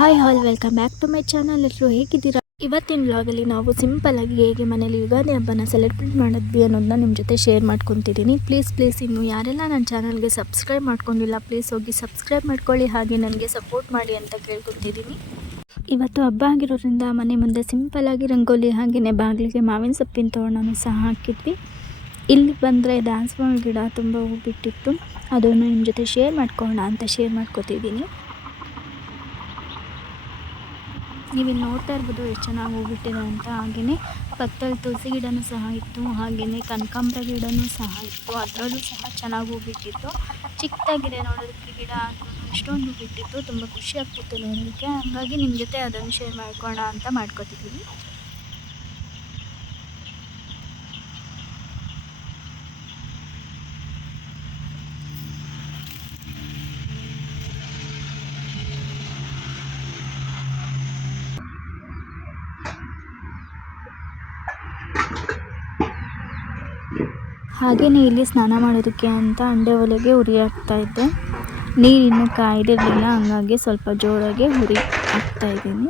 Hi welcome back to my channel. ಎಲ್ಲರೂ ಹೇಗಿದ್ದೀರಾ? ಇವತ್ತಿನ ವ್ಲಾಗಲ್ಲಿ ನಾವು ಸಿಂಪಲ್ಲಾಗಿ ಹೇಗೆ ಮನೇಲಿ ಯುಗಾದಿ ಹಬ್ಬನ ಸೆಲೆಬ್ರೇಟ್ ಮಾಡಿದ್ವಿ ಅನ್ನೋದನ್ನ ನಿಮ್ಮ ಜೊತೆ ಶೇರ್ ಮಾಡ್ಕೊತಿದ್ದೀನಿ. ಪ್ಲೀಸ್ ಇನ್ನೂ ಯಾರೆಲ್ಲ ನನ್ನ ಚಾನಲ್ಗೆ ಸಬ್ಸ್ಕ್ರೈಬ್ ಮಾಡ್ಕೊಂಡಿಲ್ಲ ಪ್ಲೀಸ್ ಹೋಗಿ ಸಬ್ಸ್ಕ್ರೈಬ್ ಮಾಡ್ಕೊಳ್ಳಿ, ಹಾಗೆ ನನಗೆ ಸಪೋರ್ಟ್ ಮಾಡಿ ಅಂತ ಕೇಳ್ಕೊತಿದ್ದೀನಿ. ಇವತ್ತು ಹಬ್ಬ ಆಗಿರೋದ್ರಿಂದ ಮನೆ ಮುಂದೆ ಸಿಂಪಲ್ಲಾಗಿ ರಂಗೋಲಿ, ಹಾಗೆಯೇ ಬಾಗಿಲಿಗೆ ಮಾವಿನ ಸೊಪ್ಪಿನ ತೋರಣನೂ ಸಹ ಹಾಕಿದ್ವಿ. ಇಲ್ಲಿ ಬಂದರೆ ದಾಸವಾಳ ಗಿಡ ತುಂಬ ಹೂ ಬಿಟ್ಟಿತ್ತು, ಅದನ್ನು ನಿಮ್ಮ ಜೊತೆ ಶೇರ್ ಮಾಡ್ಕೊಳ್ಳೋಣ ಅಂತ ಶೇರ್ ಮಾಡ್ಕೊತಿದ್ದೀನಿ. ನೀವಿಲ್ಲಿ ನೋಡ್ತಾ ಇರ್ಬೋದು ಎಷ್ಟು ಚೆನ್ನಾಗಿ ಹೂಬಿಟ್ಟಿದೆ ಅಂತ. ಹಾಗೆಯೇ ಪಕ್ಕದಲ್ಲಿ ತುಳಸಿ ಗಿಡನೂ ಸಹ ಇತ್ತು, ಹಾಗೆಯೇ ಕನಕಾಂಬರ ಗಿಡನೂ ಸಹ ಇತ್ತು, ಅದರಲ್ಲೂ ಸಹ ಚೆನ್ನಾಗಿ ಹೂಬಿಟ್ಟಿತ್ತು. ಚಿಕ್ಕದಾಗಿದೆ ನೋಡೋದಕ್ಕೆ ಗಿಡ, ಆದ್ರೂ ಎಷ್ಟೊಂದು ಹೂ ಬಿಟ್ಟಿತ್ತು, ತುಂಬ ಖುಷಿ ಆಗ್ತಿತ್ತು ನೋಡೋದಕ್ಕೆ. ಹಾಗಾಗಿ ನಿಮ್ಮ ಜೊತೆ ಅದನ್ನು ಶೇರ್ ಮಾಡ್ಕೊಳ್ಳೋಣ ಅಂತ ಮಾಡ್ಕೊತಿದ್ದೀನಿ. ಹಾಗೆಯೇ ಇಲ್ಲಿ ಸ್ನಾನ ಮಾಡೋದಕ್ಕೆ ಅಂತ ಅಂಡೆ ಒಲೆಗೆ ಉರಿ ಹಾಕ್ತಾ ಇದ್ದೆ. ನೀರು ಇನ್ನೂ ಕಾಯ್ದಿರಲಿಲ್ಲ, ಹಂಗಾಗಿ ಸ್ವಲ್ಪ ಜೋರಾಗಿ ಉರಿ ಹಾಕ್ತಾ ಇದ್ದೀನಿ.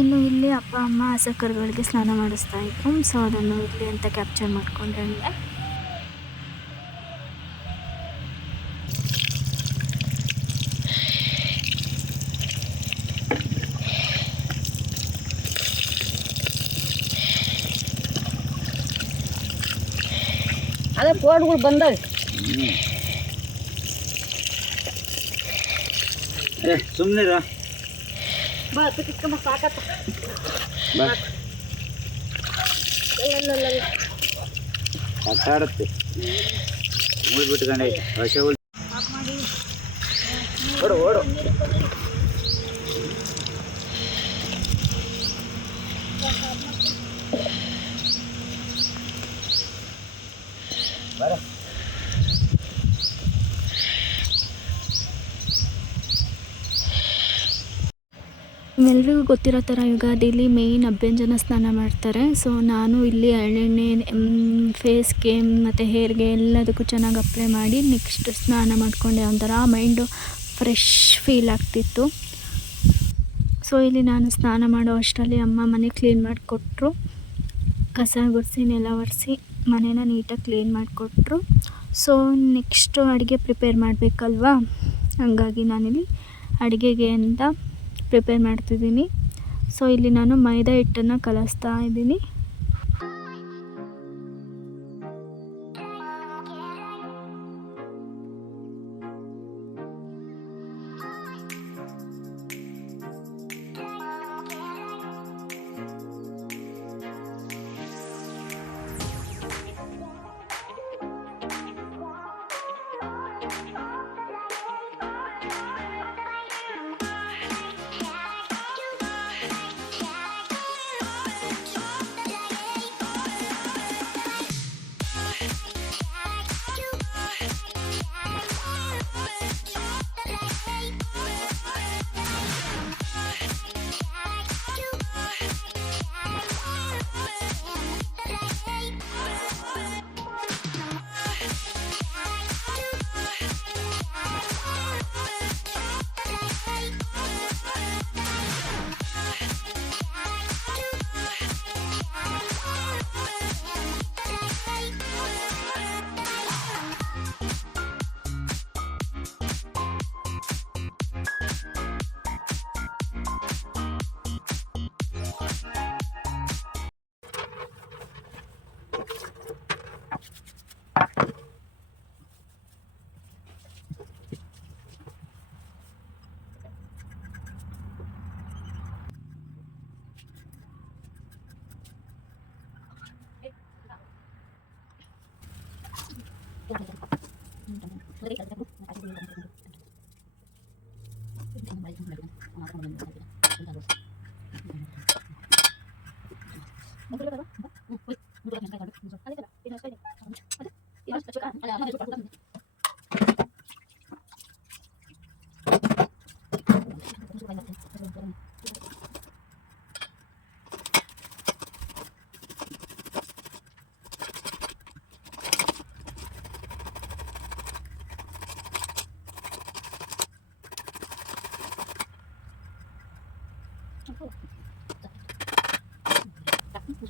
ಇನ್ನು ಇಲ್ಲಿ ಅಪ್ಪ ಅಮ್ಮ ಹಸ ಕರುಗಳಿಗೆ ಸ್ನಾನ ಮಾಡಿಸ್ತಾ ಇದ್ರು, ಸೊ ಅದನ್ನು ಇಲ್ಲಿ ಅಂತ ಕ್ಯಾಪ್ಚರ್ ಮಾಡ್ಕೊಂಡ್ರೆ. ಅದೇ ಬೋರ್ಡ್ಗಳು ಬಂದವೆ. ಸುಮ್ಮನೆ ಬಾ ಕಿತ್ಕೊಂಬ ಸಾಕತ್ತ. ಸಾಕಾಡುತ್ತೆ ಮುಳ್ಬಿಟ್ಕೊಂಡೆ ಹಸೆ ಓಡು ಓಡು. ಬರ ನಿಮ್ಮೆಲ್ರಿಗೂ ಗೊತ್ತಿರೋ ಥರ ಯುಗಾದಿಲಿ ಮೇಯ್ನ್ ಅಭ್ಯಂಜನ ಸ್ನಾನ ಮಾಡ್ತಾರೆ. ಸೊ ನಾನು ಇಲ್ಲಿ ಎಳ್ಳೆಣ್ಣೆ ಫೇಸ್ಗೆ ಮತ್ತು ಹೇರ್ಗೆ ಎಲ್ಲದಕ್ಕೂ ಚೆನ್ನಾಗಿ ಅಪ್ಲೈ ಮಾಡಿ ನೆಕ್ಸ್ಟ್ ಸ್ನಾನ ಮಾಡಿಕೊಂಡೆ. ಒಂಥರ ಮೈಂಡು ಫ್ರೆಶ್ ಫೀಲ್ ಆಗ್ತಿತ್ತು. ಸೊ ಇಲ್ಲಿ ನಾನು ಸ್ನಾನ ಮಾಡೋ ಅಷ್ಟರಲ್ಲಿ ಅಮ್ಮ ಮನೆ ಕ್ಲೀನ್ ಮಾಡಿಕೊಟ್ರು, ಕಸ ಗುಡಿಸಿ ನೆಲ ಒರೆಸಿ ಮನೇನ ನೀಟಾಗಿ ಕ್ಲೀನ್ ಮಾಡಿಕೊಟ್ರು. ಸೊ ನೆಕ್ಸ್ಟು ಅಡುಗೆ ಪ್ರಿಪೇರ್ ಮಾಡಬೇಕಲ್ವಾ, ಹಾಗಾಗಿ ನಾನಿಲ್ಲಿ ಅಡುಗೆಗೆ ಅಂತ ಪ್ರಿಪೇರ್ ಮಾಡ್ತಿದ್ದೀನಿ. ಸೊ ಇಲ್ಲಿ ನಾನು ಮೈದಾ ಹಿಟ್ಟನ್ನು ಕಲಿಸ್ತಾ ಇದ್ದೀನಿ.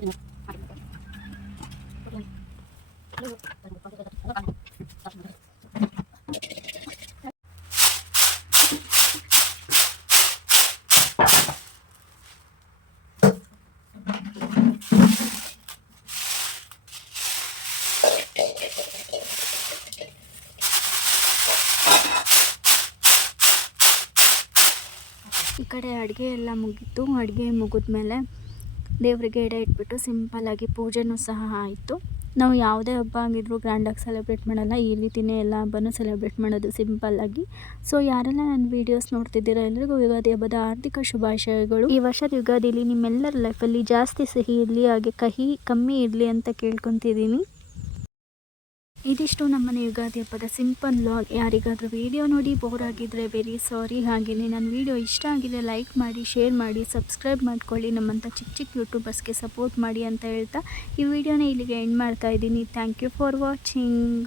ಈ ಕಡೆ ಅಡುಗೆ ಎಲ್ಲ ಮುಗೀತು. ಅಡುಗೆ ಮುಗಿದ್ಮೇಲೆ ದೇವರಿಗೆ ಎಡೆ ಇಟ್ಬಿಟ್ಟು ಸಿಂಪಲ್ಲಾಗಿ ಪೂಜೆನೂ ಸಹ ಆಯಿತು. ನಾವು ಯಾವುದೇ ಹಬ್ಬ ಆಗಿದ್ರೂ ಗ್ರ್ಯಾಂಡಾಗಿ ಸೆಲೆಬ್ರೇಟ್ ಮಾಡಲ್ಲ, ಈ ರೀತಿಯೇ ಎಲ್ಲ ಹಬ್ಬನೂ ಸೆಲೆಬ್ರೇಟ್ ಮಾಡೋದು ಸಿಂಪಲ್ಲಾಗಿ. ಸೊ ಯಾರೆಲ್ಲ ನನ್ನ ವೀಡಿಯೋಸ್ ನೋಡ್ತಿದ್ದೀರಾ ಎಲ್ಲರಿಗೂ ಯುಗಾದಿ ಹಬ್ಬದ ಆರ್ಥಿಕ ಶುಭಾಶಯಗಳು. ಈ ವರ್ಷದ ಯುಗಾದಿಲಿ ನಿಮ್ಮೆಲ್ಲರ ಲೈಫಲ್ಲಿ ಜಾಸ್ತಿ ಸಿಹಿ ಇರಲಿ, ಹಾಗೆ ಕಹಿ ಕಮ್ಮಿ ಇರಲಿ ಅಂತ ಕೇಳ್ಕೊತಿದ್ದೀನಿ. ಇದಿಷ್ಟು ನಮ್ಮನೆ ಯುಗಾದಿ ಹಬ್ಬದ ಸಿಂಪಲ್ ವ್ಲಾಗ್. ಯಾರಿಗಾದರೂ ವಿಡಿಯೋ ನೋಡಿ ಬೋರ್ ಆಗಿದ್ದರೆ ವೆರಿ ಸಾರಿ. ಹಾಗೆಯೇ ನನ್ನ ವಿಡಿಯೋ ಇಷ್ಟ ಆಗಿದೆ ಲೈಕ್ ಮಾಡಿ, ಶೇರ್ ಮಾಡಿ, ಸಬ್ಸ್ಕ್ರೈಬ್ ಮಾಡ್ಕೊಳ್ಳಿ. ನಮ್ಮಂಥ ಚಿಕ್ಕ ಚಿಕ್ಕ ಯೂಟ್ಯೂಬರ್ಸ್ಗೆ ಸಪೋರ್ಟ್ ಮಾಡಿ ಅಂತ ಹೇಳ್ತಾ ಈ ವಿಡಿಯೋನ ಇಲ್ಲಿಗೆ ಎಂಡ್ ಮಾಡ್ತಾ ಇದ್ದೀನಿ. Thank you for watching.